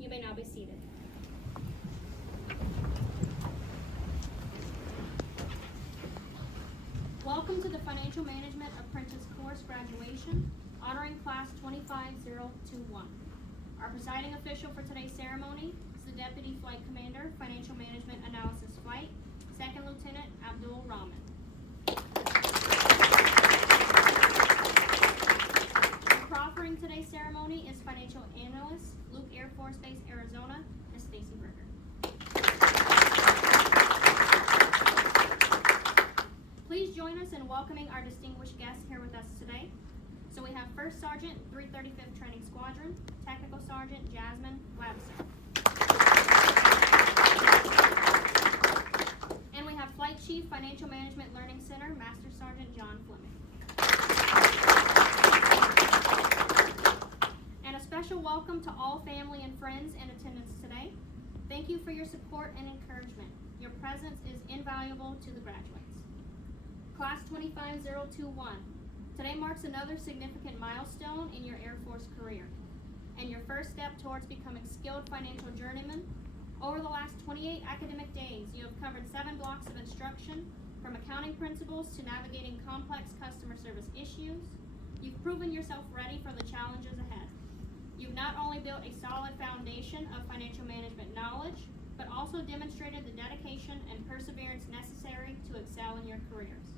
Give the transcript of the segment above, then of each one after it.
You may now be seated. Welcome to the Financial Management Apprentice Course graduation, honoring class 25021. Our presiding official for today's ceremony is the Deputy Flight Commander, Financial Management Analysis Flight, Second Lieutenant Abdul Rahman. Proffering today's ceremony is Financial Analyst, Luke Air Force Base, Arizona, Ms. Stacy Berger. Please join us in welcoming our distinguished guests here with us today. So we have First Sergeant, 335th Training Squadron, Technical Sergeant Jasmine Webster. And we have Flight Chief, Financial Management Learning Center, Master Sergeant John Fleming. And a special welcome to all family and friends in attendance today. Thank you for your support and encouragement. Your presence is invaluable to the graduates. Class 25021. Today marks another significant milestone in your Air Force career and your first step towards becoming skilled financial journeyman. Over the last 28 academic days, you have covered 7 blocks of instruction, from accounting principles to navigating complex customer service issues. You've proven yourself ready for the challenges ahead. You've not only built a solid foundation of financial management knowledge, but also demonstrated the dedication and perseverance necessary to excel in your careers.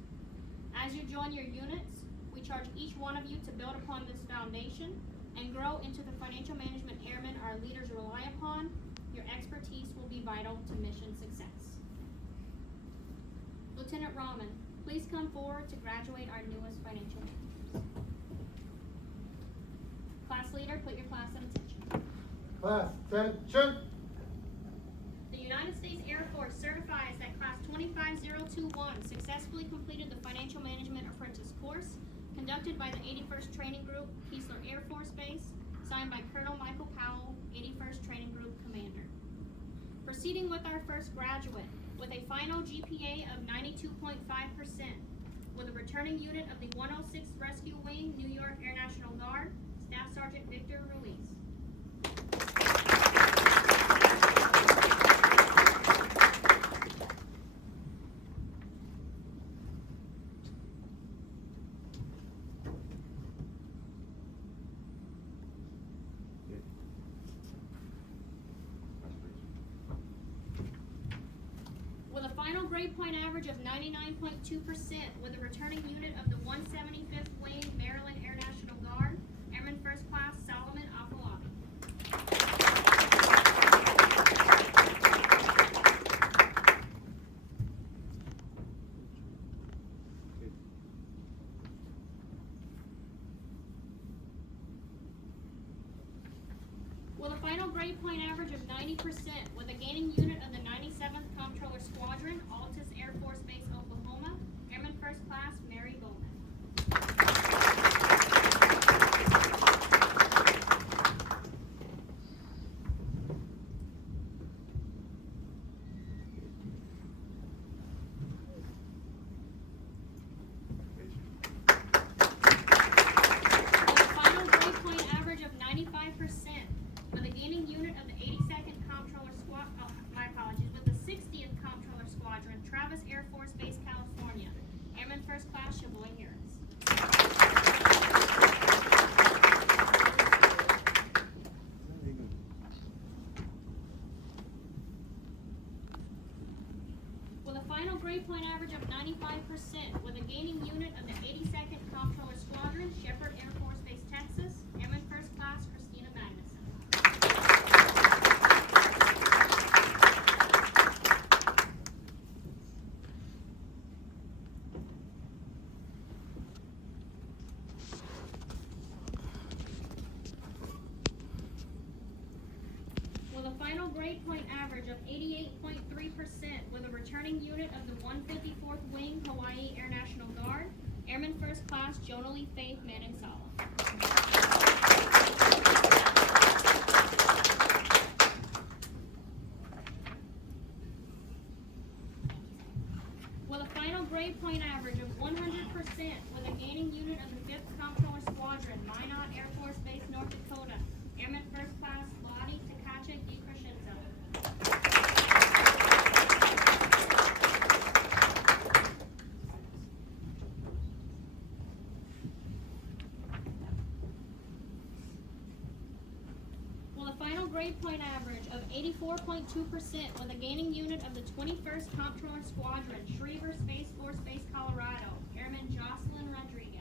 As you join your units, we charge each one of you to build upon this foundation and grow into the financial management airmen our leaders rely upon. Your expertise will be vital to mission success. Lieutenant Rahman, please come forward to graduate our newest financial managers. Class leader, put your class at attention. Class, attention! The United States Air Force certifies that Class 25021 successfully completed the Financial Management Apprentice course conducted by the 81st Training Group, Keesler Air Force Base, signed by Colonel Michael Powell, 81st Training Group Commander. Proceeding with our first graduate, with a final GPA of 92.5%, with a returning unit of the 106th Rescue Wing, New York Air National Guard, Staff Sergeant Victor Ruiz. With a final grade point average of 99.2%, with a returning unit of the 175th Wing, Maryland Air National Guard, Airman First Class Solomon Afolabi. With a final grade point average of 90%, with a gaining unit of the 97th Comptroller Squadron, Altus Air Force Base, Oklahoma, Airman First Class Mary Bowman. final grade point average of 88.3% with a returning unit of the 154th Wing Hawaii Air National Guard, Airman First Class Jonalee Faith Manning-Sala. With a final grade point average of 100% with a gaining unit of the 5th Comptroller Squadron, Minot Air Force Base, North Dakota, Airman First Class Lottie Takacha DiCrescenzo. With a final grade point average of 84.2% with a gaining unit of the 21st Comptroller Squadron, Schriever Space Force Base, Colorado, Airman Jocelyn Rodriguez.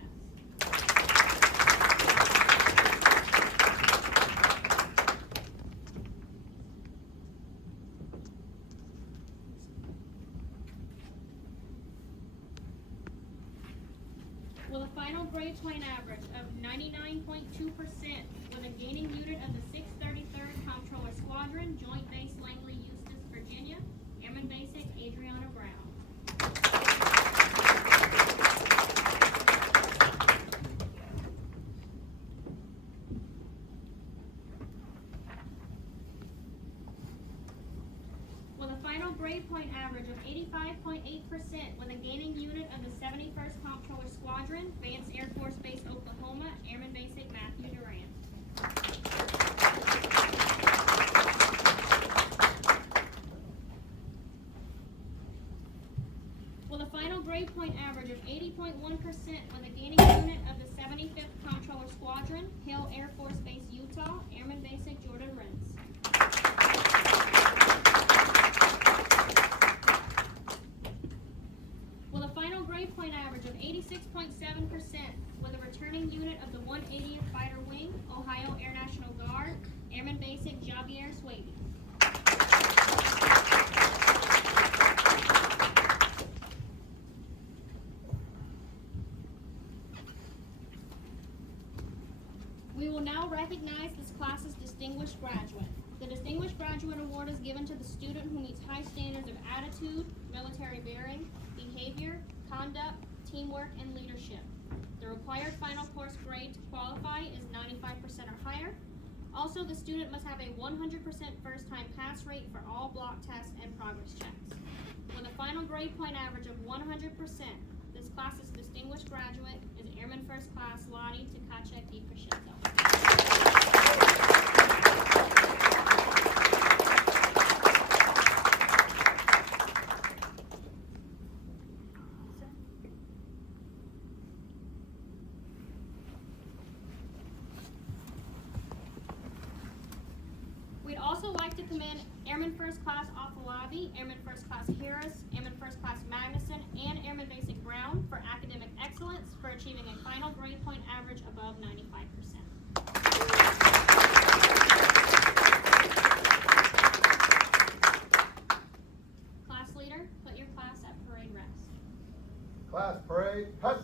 With a final grade point average of 99.2% with a gaining unit of the 633rd Comptroller Squadron, Joint Base Langley, Eustis, Virginia, Airman Basic Adriana Brown. With a final grade point average of 85.8% with a gaining unit of the 71st Comptroller Squadron, Vance Air Force Base, Oklahoma, Airman Basic Matthew Durant. With a final grade point average of 80.1% with a gaining unit of the 75th Comptroller Squadron, Hill Air Force Base, Utah, Airman Basic Jordan Rentz. With a final grade point average of 86.7% with a returning unit of the 180th Fighter Wing, Ohio Air National Guard, Airman Basic Javier Swaby. We will now recognize this class's distinguished graduate. The Distinguished Graduate Award is given to the student who meets high standards of attitude, military bearing, behavior, conduct, teamwork, and leadership. The required final course grade to qualify is 95% or higher. Also, the student must have a 100% first-time pass rate for all block tests and progress checks. With a final grade point average of 100%, this class's distinguished graduate is Airman First Class Lottie Takacha DiCrescenzo. We'd also like to commend Airman First Class Afalabi, Airman First Class Harris, Airman First Class Magnuson, and Airman Basic Brown for academic excellence for achieving a final grade point average above 95%. Class leader, put your class at parade rest. Class parade, hush.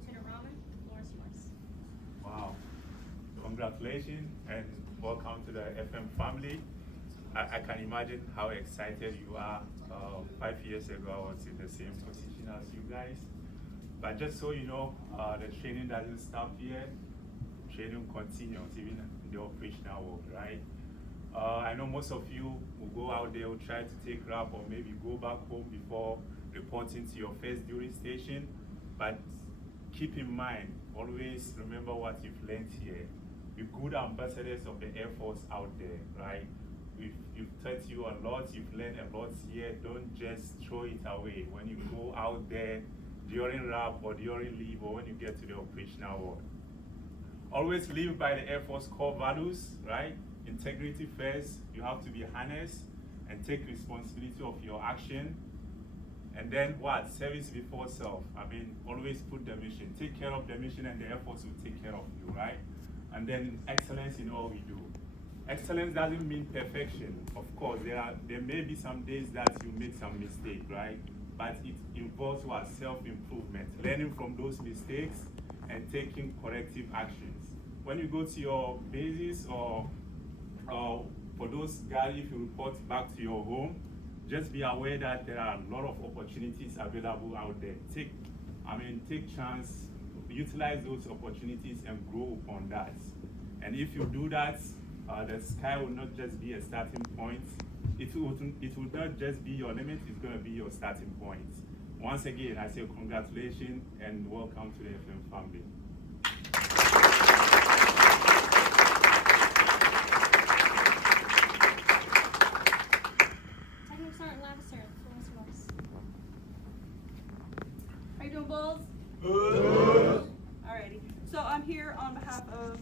Lieutenant Rahman, the floor is yours. Wow. Congratulations and welcome to the FM family. I can imagine how excited you are. 5 years ago, I was in the same position as you guys. But just so you know, the training doesn't stop here. Training continues even in the operational world, right? I know most of you will go out there, will try to take rap or maybe go back home before reporting to your first duty station. But keep in mind, always remember what you've learned here. You're good ambassadors of the Air Force out there, right? You've taught you a lot, you've learned a lot here. Don't just throw it away when you go out there during RAP or during leave or when you get to the operational world. Always live by the Air Force core values, right? Integrity first, you have to be honest and take responsibility of your action. And then what? Service before self. I mean, always put the mission. Take care of the mission and the Air Force will take care of you, right? And then excellence in all we do. Excellence doesn't mean perfection. Of course, there may be some days that you make some mistake, right? But it involves what? Self-improvement. Learning from those mistakes and taking corrective actions. When you go to your bases or for those guys, if you report back to your home, just be aware that there are a lot of opportunities available out there. Take chance, utilize those opportunities and grow upon that. And if you do that, the sky will not just be a starting point. It will not just be your limit, it's going to be your starting point. Once again, I say congratulations and welcome to the FM family. Technical Sergeant Lavasser, the floor is yours. How you doing, Bulls? Alrighty. So I'm here on behalf of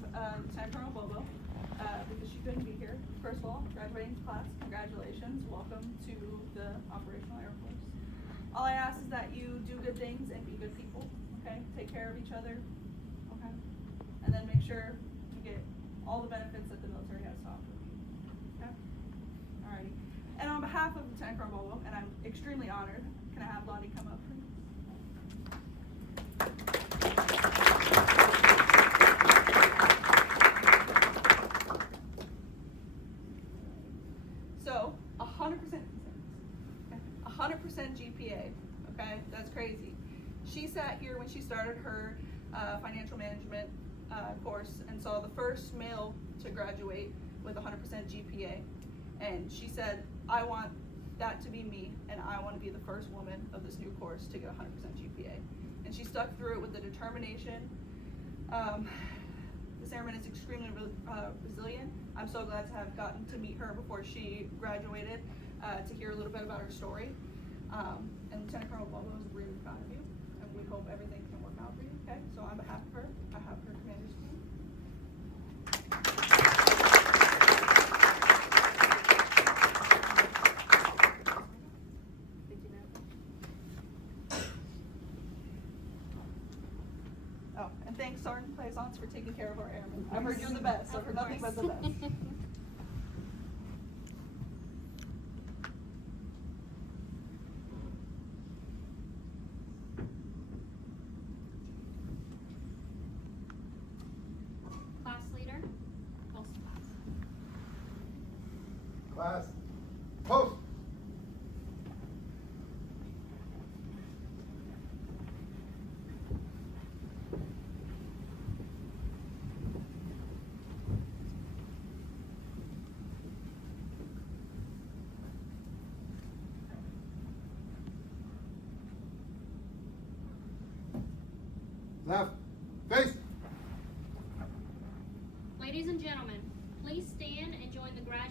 Lieutenant Colonel Bobo because she couldn't be here. First of all, graduating class, congratulations. Welcome to the Operational Air Force. All I ask is that you do good things and be good people. Okay? Take care of each other. Okay? And then make sure you get all the benefits that the military has to offer. Okay? Alrighty. And on behalf of Lieutenant Colonel Bobo, and I'm extremely honored, can I have Lottie come up, please? So, 100% GPA, okay? That's crazy. She sat here when she started her financial management course and saw the first male to graduate with 100% GPA. And she said, I want that to be me, and I want to be the first woman of this new course to get 100% GPA. And she stuck through it with the determination. This airman is extremely resilient. I'm so glad to have gotten to meet her before she graduated to hear a little bit about her story. And Lieutenant Colonel Bobo is really proud of you, and we hope everything can work out for you, okay? So on behalf of her, I have her commander's name. Oh, and thanks Sergeant Plaisance for taking care of our airmen. I've heard you're the best. I've heard nothing but the best. Class leader, post class. Class, post. Left, face. Ladies and gentlemen, please stand and join the graduates